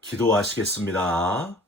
기도하시겠습니다.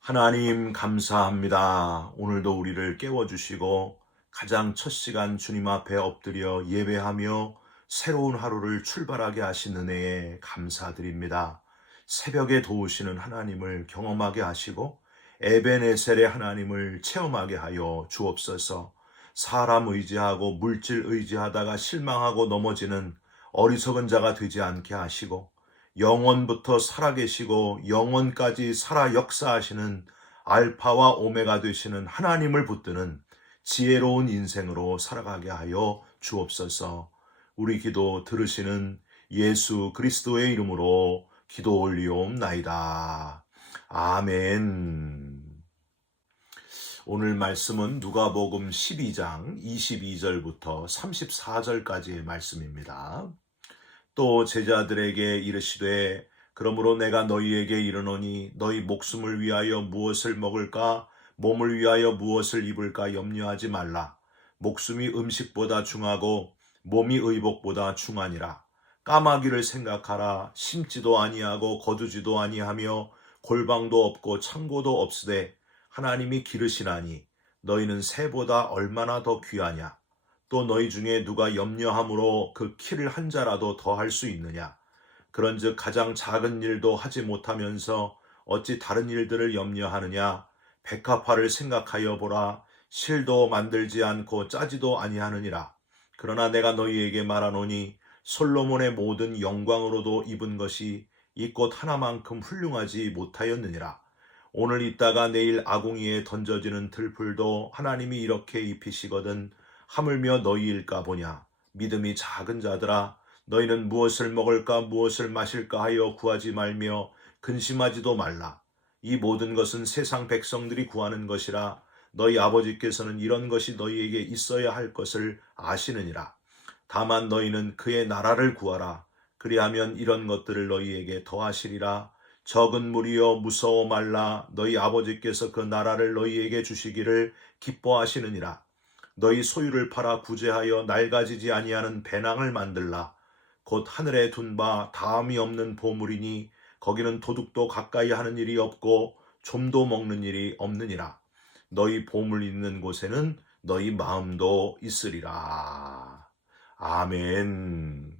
하나님 감사합니다. 오늘도 우리를 깨워주시고 가장 첫 시간 주님 앞에 엎드려 예배하며 새로운 하루를 출발하게 하신 은혜에 감사드립니다. 새벽에 도우시는 하나님을 경험하게 하시고 에베네셀의 하나님을 체험하게 하여 주옵소서. 사람 의지하고 물질 의지하다가 실망하고 넘어지는 어리석은 자가 되지 않게 하시고 영원부터 살아계시고 영원까지 살아 역사하시는 알파와 오메가 되시는 하나님을 붙드는 지혜로운 인생으로 살아가게 하여 주옵소서. 우리 기도 들으시는 예수 그리스도의 이름으로 기도 올리옵나이다. 아멘. 오늘 말씀은 누가복음 12장 22절부터 34절까지의 말씀입니다. 또 제자들에게 이르시되 그러므로 내가 너희에게 이르노니 너희 목숨을 위하여 무엇을 먹을까 몸을 위하여 무엇을 입을까 염려하지 말라. 목숨이 음식보다 중하고 몸이 의복보다 중하니라. 까마귀를 생각하라. 심지도 아니하고 거두지도 아니하며 골방도 없고 창고도 없으되 하나님이 기르시나니 너희는 새보다 얼마나 더 귀하냐. 또 너희 중에 누가 염려함으로 그 키를 한 자라도 더할 수 있느냐. 그런즉 가장 작은 일도 하지 못하면서 어찌 다른 일들을 염려하느냐. 백합화를 생각하여 보라. 실도 만들지 않고 짜지도 아니하느니라. 그러나 내가 너희에게 말하노니 솔로몬의 모든 영광으로도 입은 것이 이 꽃 하나만큼 훌륭하지 못하였느니라. 오늘 있다가 내일 아궁이에 던져지는 들풀도 하나님이 이렇게 입히시거든 하물며 너희일까 보냐. 믿음이 작은 자들아, 너희는 무엇을 먹을까 무엇을 마실까 하여 구하지 말며 근심하지도 말라. 이 모든 것은 세상 백성들이 구하는 것이라. 너희 아버지께서는 이런 것이 너희에게 있어야 할 것을 아시느니라. 다만 너희는 그의 나라를 구하라. 그리하면 이런 것들을 너희에게 더하시리라. 적은 무리여 무서워 말라. 너희 아버지께서 그 나라를 너희에게 주시기를 기뻐하시느니라. 너희 소유를 팔아 구제하여 낡아지지 아니하는 배낭을 만들라. 곧 하늘에 둔 바 다함이 없는 보물이니 거기는 도둑도 가까이 하는 일이 없고 좀도 먹는 일이 없느니라. 너희 보물 있는 곳에는 너희 마음도 있으리라. 아멘.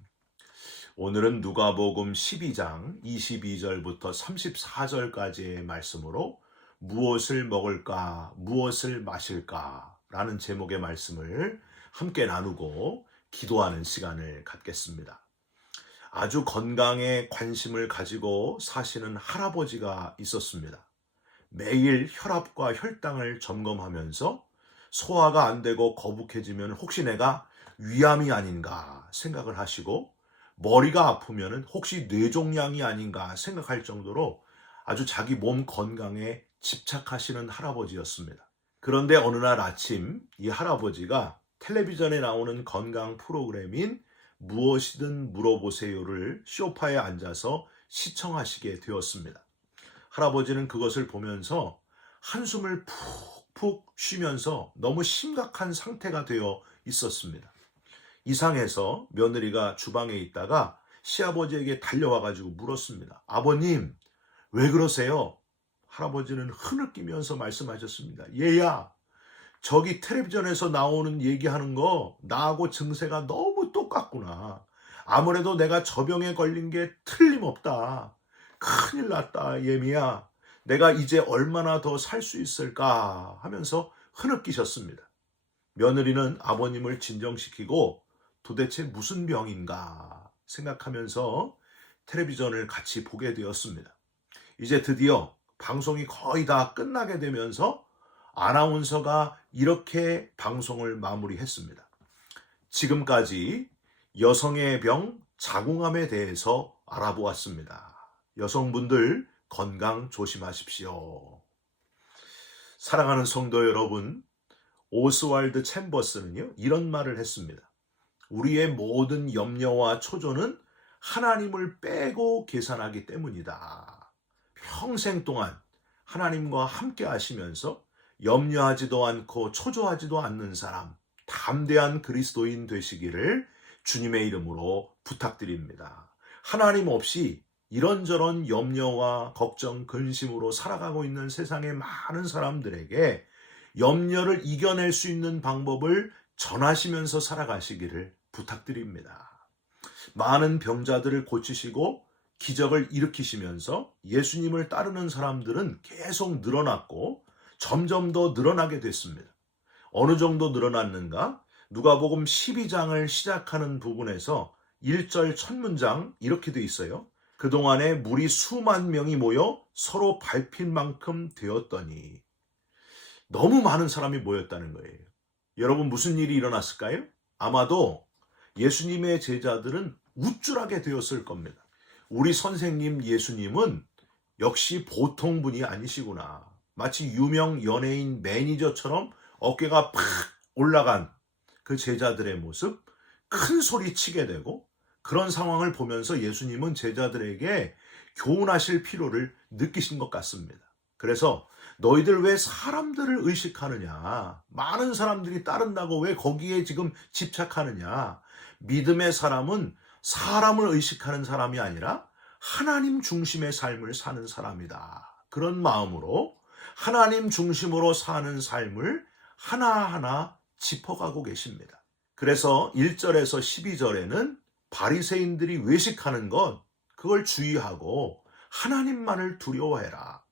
오늘은 누가복음 12장 22절부터 34절까지의 말씀으로 무엇을 먹을까, 무엇을 마실까 라는 제목의 말씀을 함께 나누고 기도하는 시간을 갖겠습니다. 아주 건강에 관심을 가지고 사시는 할아버지가 있었습니다. 매일 혈압과 혈당을 점검하면서 소화가 안 되고 거북해지면 혹시 내가 위암이 아닌가 생각을 하시고 머리가 아프면 혹시 뇌종양이 아닌가 생각할 정도로 아주 자기 몸 건강에 집착하시는 할아버지였습니다. 그런데 어느 날 아침 이 할아버지가 텔레비전에 나오는 건강 프로그램인 무엇이든 물어보세요를 소파에 앉아서 시청하시게 되었습니다. 할아버지는 그것을 보면서 한숨을 푹푹 쉬면서 너무 심각한 상태가 되어 있었습니다. 이상해서 며느리가 주방에 있다가 시아버지에게 달려와가지고 물었습니다. 아버님, 왜 그러세요? 할아버지는 흐느끼면서 말씀하셨습니다. 얘야, 저기 텔레비전에서 나오는 얘기하는 거 나하고 증세가 너무 똑같구나. 아무래도 내가 저 병에 걸린 게 틀림없다. 큰일 났다, 예미야. 내가 이제 얼마나 더 살 수 있을까 하면서 흐느끼셨습니다. 며느리는 아버님을 진정시키고 도대체 무슨 병인가 생각하면서 텔레비전을 같이 보게 되었습니다. 이제 드디어 방송이 거의 다 끝나게 되면서 아나운서가 이렇게 방송을 마무리했습니다. 지금까지 여성의 병 자궁암에 대해서 알아보았습니다. 여성분들 건강 조심하십시오. 사랑하는 성도 여러분, 오스왈드 챔버스는요, 이런 말을 했습니다. 우리의 모든 염려와 초조는 하나님을 빼고 계산하기 때문이다. 평생 동안 하나님과 함께 하시면서 염려하지도 않고 초조하지도 않는 사람, 담대한 그리스도인 되시기를 주님의 이름으로 부탁드립니다. 하나님 없이 이런저런 염려와 걱정, 근심으로 살아가고 있는 세상의 많은 사람들에게 염려를 이겨낼 수 있는 방법을 전하시면서 살아가시기를 부탁드립니다. 많은 병자들을 고치시고 기적을 일으키시면서 예수님을 따르는 사람들은 계속 늘어났고 점점 더 늘어나게 됐습니다. 어느 정도 늘어났는가? 누가복음 12장을 시작하는 부분에서 1절 첫 문장 이렇게 돼 있어요. 그동안에 무리 수만 명이 모여 서로 밟힐 만큼 되었더니, 너무 많은 사람이 모였다는 거예요. 여러분, 무슨 일이 일어났을까요? 아마도 예수님의 제자들은 우쭐하게 되었을 겁니다. 우리 선생님 예수님은 역시 보통 분이 아니시구나. 마치 유명 연예인 매니저처럼 어깨가 팍 올라간 그 제자들의 모습, 큰 소리 치게 되고, 그런 상황을 보면서 예수님은 제자들에게 교훈하실 필요를 느끼신 것 같습니다. 그래서 너희들 왜 사람들을 의식하느냐? 많은 사람들이 따른다고 왜 거기에 지금 집착하느냐? 믿음의 사람은 사람을 의식하는 사람이 아니라 하나님 중심의 삶을 사는 사람이다. 그런 마음으로 하나님 중심으로 사는 삶을 하나하나 짚어가고 계십니다. 그래서 1절에서 12절에는 바리새인들이 외식하는 것, 그걸 주의하고 하나님만을 두려워해라.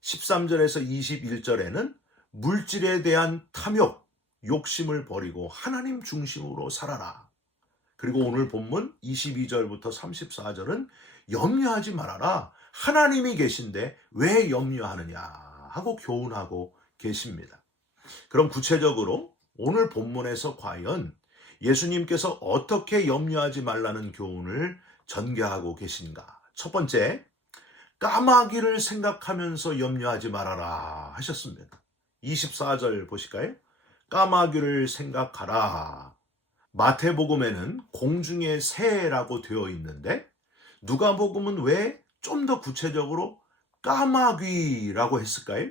13절에서 21절에는 물질에 대한 탐욕, 욕심을 버리고 하나님 중심으로 살아라. 그리고 오늘 본문 22절부터 34절은 염려하지 말아라. 하나님이 계신데 왜 염려하느냐 하고 교훈하고 계십니다. 그럼 구체적으로 오늘 본문에서 과연 예수님께서 어떻게 염려하지 말라는 교훈을 전개하고 계신가? 첫 번째, 까마귀를 생각하면서 염려하지 말아라 하셨습니다. 24절 보실까요? 까마귀를 생각하라. 마태복음에는 공중의 새라고 되어 있는데 누가복음은 왜 좀 더 구체적으로 까마귀라고 했을까요?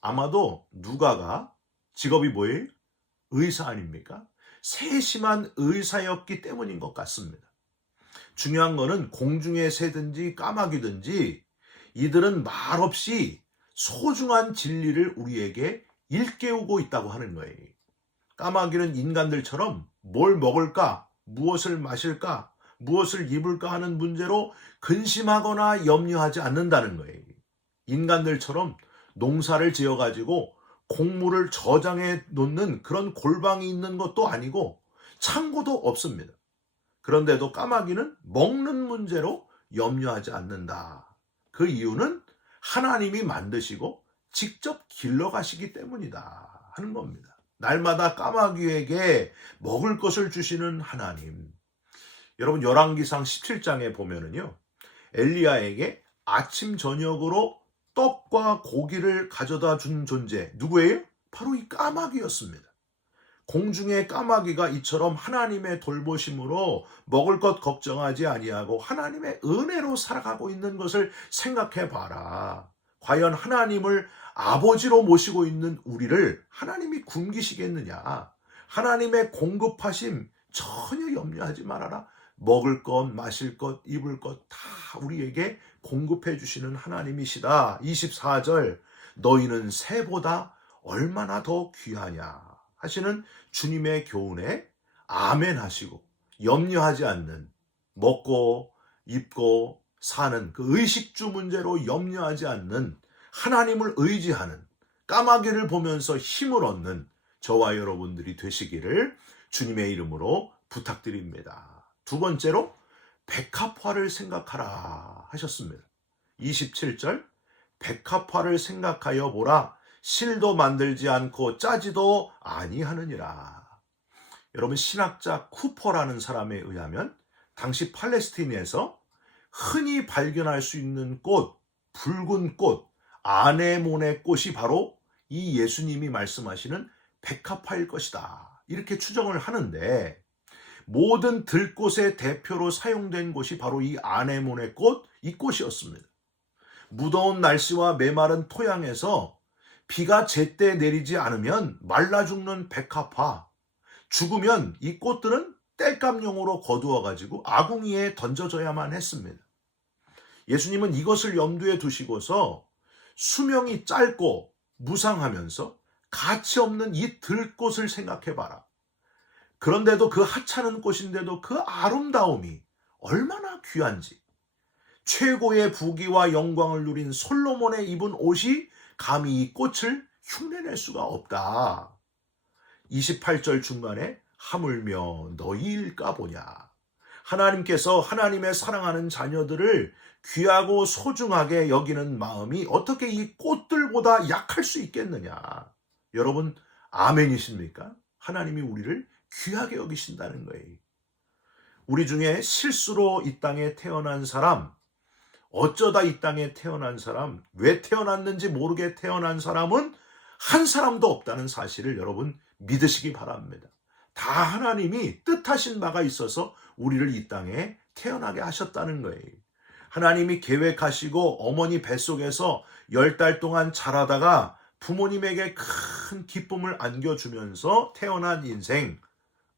아마도 누가가 직업이 뭐예요? 의사 아닙니까? 세심한 의사였기 때문인 것 같습니다. 중요한 거는 공중의 새든지 까마귀든지 이들은 말없이 소중한 진리를 우리에게 일깨우고 있다고 하는 거예요. 까마귀는 인간들처럼 뭘 먹을까, 무엇을 마실까, 무엇을 입을까 하는 문제로 근심하거나 염려하지 않는다는 거예요. 인간들처럼 농사를 지어가지고 곡물을 저장해 놓는 그런 골방이 있는 것도 아니고 창고도 없습니다. 그런데도 까마귀는 먹는 문제로 염려하지 않는다. 그 이유는 하나님이 만드시고 직접 길러가시기 때문이다 하는 겁니다. 날마다 까마귀에게 먹을 것을 주시는 하나님. 여러분, 열왕기상 17장에 보면은요, 엘리야에게 아침 저녁으로 떡과 고기를 가져다 준 존재 누구예요? 바로 이 까마귀였습니다. 공중의 까마귀가 이처럼 하나님의 돌보심으로 먹을 것 걱정하지 아니하고 하나님의 은혜로 살아가고 있는 것을 생각해 봐라. 과연 하나님을 아버지로 모시고 있는 우리를 하나님이 굶기시겠느냐? 하나님의 공급하심 전혀 염려하지 말아라. 먹을 것, 마실 것, 입을 것 다 우리에게 공급해 주시는 하나님이시다. 24절, 너희는 새보다 얼마나 더 귀하냐 하시는 주님의 교훈에 아멘 하시고 염려하지 않는, 먹고 입고 사는 그 의식주 문제로 염려하지 않는, 하나님을 의지하는, 까마귀를 보면서 힘을 얻는 저와 여러분들이 되시기를 주님의 이름으로 부탁드립니다. 두 번째로 백합화를 생각하라 하셨습니다. 27절, 백합화를 생각하여 보라. 실도 만들지 않고 짜지도 아니하느니라. 여러분, 신학자 쿠퍼라는 사람에 의하면 당시 팔레스타인에서 흔히 발견할 수 있는 꽃, 붉은 꽃, 아네모네 꽃이 바로 이 예수님이 말씀하시는 백합화일 것이다. 이렇게 추정을 하는데, 모든 들꽃의 대표로 사용된 곳이 바로 이 아네모네 꽃, 이 꽃이었습니다. 무더운 날씨와 메마른 토양에서 비가 제때 내리지 않으면 말라 죽는 백합화, 죽으면 이 꽃들은 땔감용으로 거두어 가지고 아궁이에 던져져야만 했습니다. 예수님은 이것을 염두에 두시고서 수명이 짧고 무상하면서 가치 없는 이 들꽃을 생각해 봐라. 그런데도 그 하찮은 꽃인데도 그 아름다움이 얼마나 귀한지, 최고의 부귀와 영광을 누린 솔로몬의 입은 옷이 감히 이 꽃을 흉내낼 수가 없다. 28절 중간에 하물며 너희일까 보냐. 하나님께서 하나님의 사랑하는 자녀들을 귀하고 소중하게 여기는 마음이 어떻게 이 꽃들보다 약할 수 있겠느냐. 여러분, 아멘이십니까? 하나님이 우리를 귀하게 여기신다는 거예요. 우리 중에 실수로 이 땅에 태어난 사람, 어쩌다 이 땅에 태어난 사람, 왜 태어났는지 모르게 태어난 사람은 한 사람도 없다는 사실을 여러분 믿으시기 바랍니다. 다 하나님이 뜻하신 바가 있어서 우리를 이 땅에 태어나게 하셨다는 거예요. 하나님이 계획하시고 어머니 뱃속에서 10달 동안 자라다가 부모님에게 큰 기쁨을 안겨주면서 태어난 인생.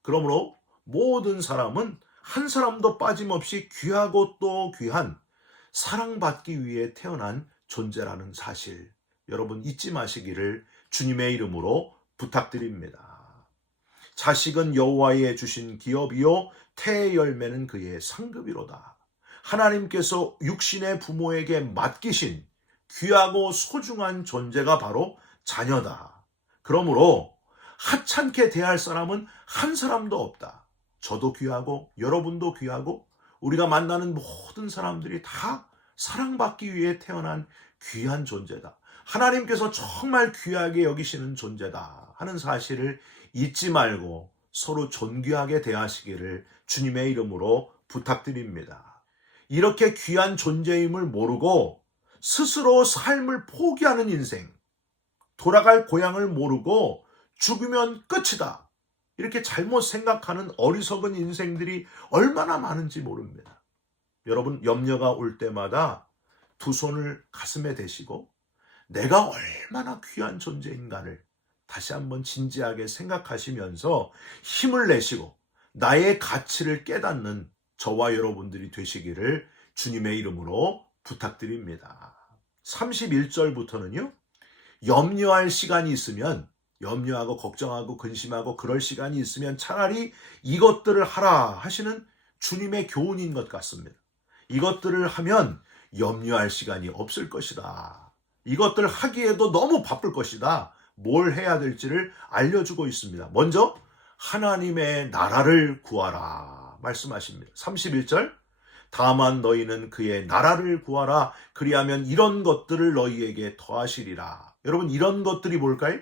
그러므로 모든 사람은 한 사람도 빠짐없이 귀하고 또 귀한 사랑받기 위해 태어난 존재라는 사실, 여러분 잊지 마시기를 주님의 이름으로 부탁드립니다. 자식은 여호와의 주신 기업이요 태의 열매는 그의 상급이로다. 하나님께서 육신의 부모에게 맡기신 귀하고 소중한 존재가 바로 자녀다. 그러므로 하찮게 대할 사람은 한 사람도 없다. 저도 귀하고 여러분도 귀하고 우리가 만나는 모든 사람들이 다 사랑받기 위해 태어난 귀한 존재다. 하나님께서 정말 귀하게 여기시는 존재다 하는 사실을 잊지 말고 서로 존귀하게 대하시기를 주님의 이름으로 부탁드립니다. 이렇게 귀한 존재임을 모르고 스스로 삶을 포기하는 인생, 돌아갈 고향을 모르고 죽으면 끝이다, 이렇게 잘못 생각하는 어리석은 인생들이 얼마나 많은지 모릅니다. 여러분, 염려가 올 때마다 두 손을 가슴에 대시고 내가 얼마나 귀한 존재인가를 다시 한번 진지하게 생각하시면서 힘을 내시고 나의 가치를 깨닫는 저와 여러분들이 되시기를 주님의 이름으로 부탁드립니다. 31절부터는요. 염려할 시간이 있으면, 염려하고 걱정하고 근심하고 그럴 시간이 있으면 차라리 이것들을 하라 하시는 주님의 교훈인 것 같습니다. 이것들을 하면 염려할 시간이 없을 것이다. 이것들 하기에도 너무 바쁠 것이다. 뭘 해야 될지를 알려주고 있습니다. 먼저 하나님의 나라를 구하라 말씀하십니다. 31절, 다만 너희는 그의 나라를 구하라. 그리하면 이런 것들을 너희에게 더하시리라. 여러분, 이런 것들이 뭘까요?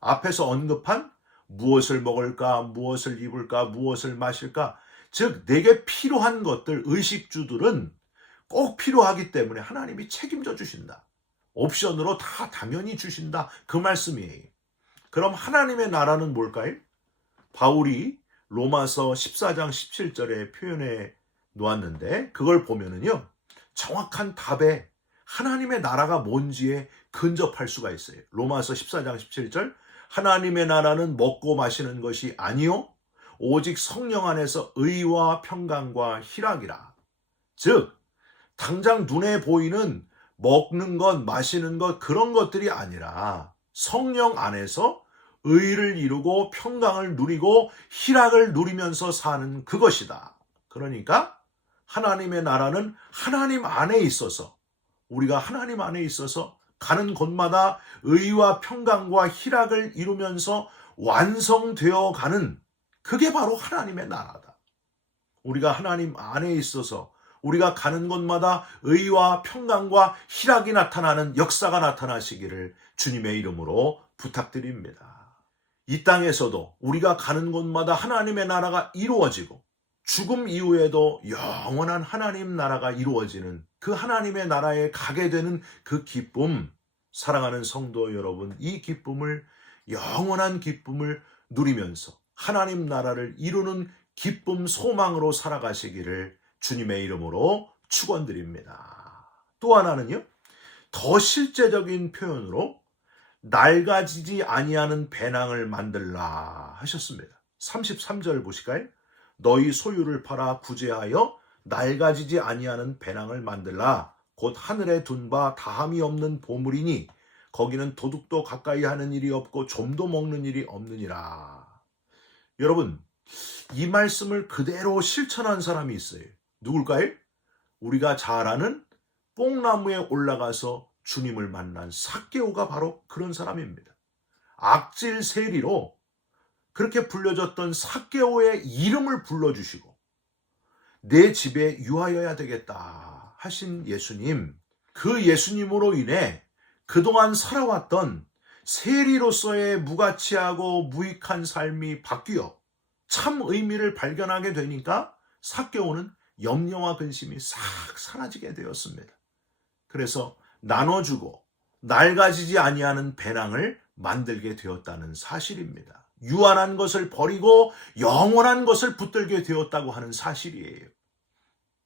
앞에서 언급한 무엇을 먹을까, 무엇을 입을까, 무엇을 마실까, 즉 내게 필요한 것들, 의식주들은 꼭 필요하기 때문에 하나님이 책임져 주신다. 옵션으로 다 당연히 주신다. 그 말씀이에요. 그럼 하나님의 나라는 뭘까요? 바울이 로마서 14장 17절에 표현해 놓았는데 그걸 보면은요, 정확한 답에 하나님의 나라가 뭔지에 근접할 수가 있어요. 로마서 14장 17절, 하나님의 나라는 먹고 마시는 것이 아니요 오직 성령 안에서 의와 평강과 희락이라. 즉 당장 눈에 보이는 먹는 것, 마시는 것, 그런 것들이 아니라 성령 안에서 의를 이루고 평강을 누리고 희락을 누리면서 사는 그것이다. 그러니까 하나님의 나라는 하나님 안에 있어서, 우리가 하나님 안에 있어서 가는 곳마다 의와 평강과 희락을 이루면서 완성되어 가는, 그게 바로 하나님의 나라다. 우리가 하나님 안에 있어서 우리가 가는 곳마다 의와 평강과 희락이 나타나는 역사가 나타나시기를 주님의 이름으로 부탁드립니다. 이 땅에서도 우리가 가는 곳마다 하나님의 나라가 이루어지고 죽음 이후에도 영원한 하나님 나라가 이루어지는 그 하나님의 나라에 가게 되는 그 기쁨, 사랑하는 성도 여러분, 이 기쁨을, 영원한 기쁨을 누리면서 하나님 나라를 이루는 기쁨, 소망으로 살아가시기를 주님의 이름으로 축원드립니다. 또 하나는요, 더 실제적인 표현으로 낡아지지 아니하는 배낭을 만들라 하셨습니다. 33절 보실까요? 너희 소유를 팔아 구제하여 낡아지지 아니하는 배낭을 만들라. 곧 하늘에 둔 바 다함이 없는 보물이니 거기는 도둑도 가까이 하는 일이 없고 좀도 먹는 일이 없느니라. 여러분, 이 말씀을 그대로 실천한 사람이 있어요. 누굴까요? 우리가 잘 아는 뽕나무에 올라가서 주님을 만난 삭개오가 바로 그런 사람입니다. 악질 세리로 그렇게 불려졌던 삭개오의 이름을 불러주시고 내 집에 유하여야 되겠다 하신 예수님, 그 예수님으로 인해 그동안 살아왔던 세리로서의 무가치하고 무익한 삶이 바뀌어 참 의미를 발견하게 되니까 삭개오는 염려와 근심이 싹 사라지게 되었습니다. 그래서 나눠주고 낡아지지 아니하는 배낭을 만들게 되었다는 사실입니다. 유한한 것을 버리고 영원한 것을 붙들게 되었다고 하는 사실이에요.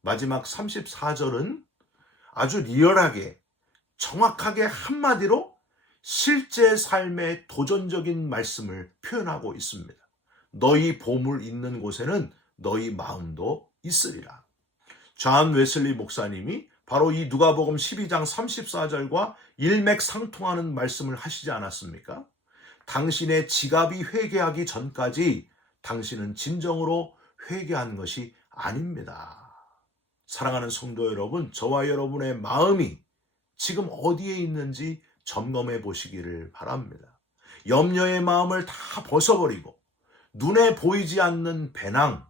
마지막 34절은 아주 리얼하게 정확하게 한마디로 실제 삶의 도전적인 말씀을 표현하고 있습니다. 너희 보물 있는 곳에는 너희 마음도 있으리라. 존 웨슬리 목사님이 바로 이 누가복음 12장 34절과 일맥상통하는 말씀을 하시지 않았습니까? 당신의 지갑이 회개하기 전까지 당신은 진정으로 회개한 것이 아닙니다. 사랑하는 성도 여러분, 저와 여러분의 마음이 지금 어디에 있는지 점검해 보시기를 바랍니다. 염려의 마음을 다 벗어버리고 눈에 보이지 않는 배낭,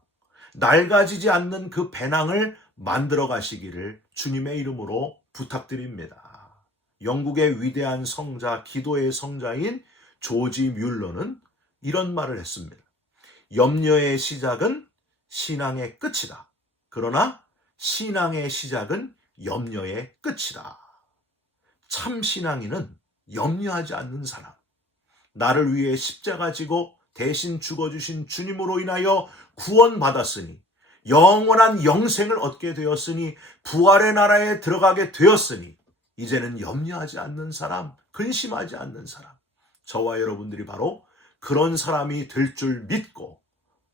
낡아지지 않는 그 배낭을 만들어 가시기를 주님의 이름으로 부탁드립니다. 영국의 위대한 성자, 기도의 성자인 조지 뮬러는 이런 말을 했습니다. 염려의 시작은 신앙의 끝이다. 그러나 신앙의 시작은 염려의 끝이다. 참 신앙인은 염려하지 않는 사람, 나를 위해 십자가 지고 대신 죽어주신 주님으로 인하여 구원받았으니 영원한 영생을 얻게 되었으니 부활의 나라에 들어가게 되었으니 이제는 염려하지 않는 사람, 근심하지 않는 사람, 저와 여러분들이 바로 그런 사람이 될 줄 믿고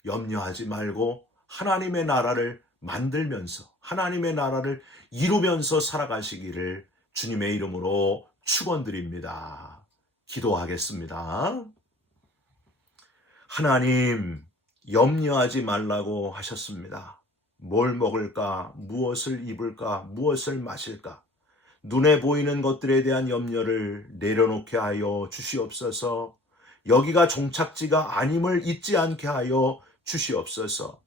염려하지 말고 하나님의 나라를 만들면서 하나님의 나라를 이루면서 살아가시기를 주님의 이름으로 축원드립니다. 기도하겠습니다. 하나님, 염려하지 말라고 하셨습니다. 뭘 먹을까, 무엇을 입을까, 무엇을 마실까, 눈에 보이는 것들에 대한 염려를 내려놓게 하여 주시옵소서. 여기가 종착지가 아님을 잊지 않게 하여 주시옵소서.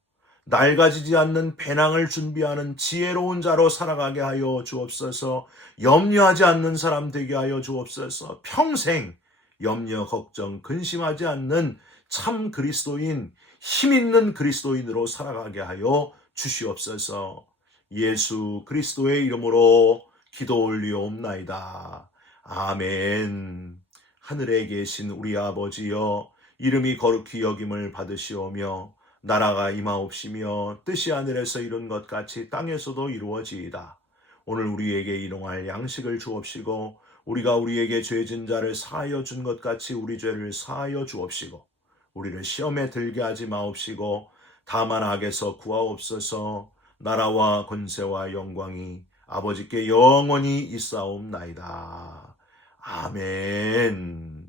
낡아지지 않는 배낭을 준비하는 지혜로운 자로 살아가게 하여 주옵소서. 염려하지 않는 사람 되게 하여 주옵소서. 평생 염려, 걱정, 근심하지 않는 참 그리스도인, 힘있는 그리스도인으로 살아가게 하여 주시옵소서. 예수 그리스도의 이름으로 기도 올리옵나이다. 아멘. 하늘에 계신 우리 아버지여, 이름이 거룩히 여김을 받으시오며 나라가 임하옵시며 뜻이 하늘에서 이룬 것 같이 땅에서도 이루어지이다. 오늘 우리에게 일용할 양식을 주옵시고 우리가 우리에게 죄진 자를 사하여 준 것 같이 우리 죄를 사하여 주옵시고 우리를 시험에 들게 하지 마옵시고 다만 악에서 구하옵소서. 나라와 권세와 영광이 아버지께 영원히 있사옵나이다. 아멘.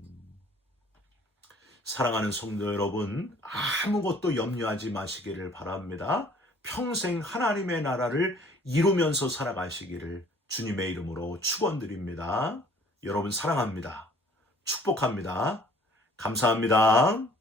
사랑하는 성도 여러분, 아무것도 염려하지 마시기를 바랍니다. 평생 하나님의 나라를 이루면서 살아가시기를 주님의 이름으로 축원드립니다. 여러분 사랑합니다. 축복합니다. 감사합니다.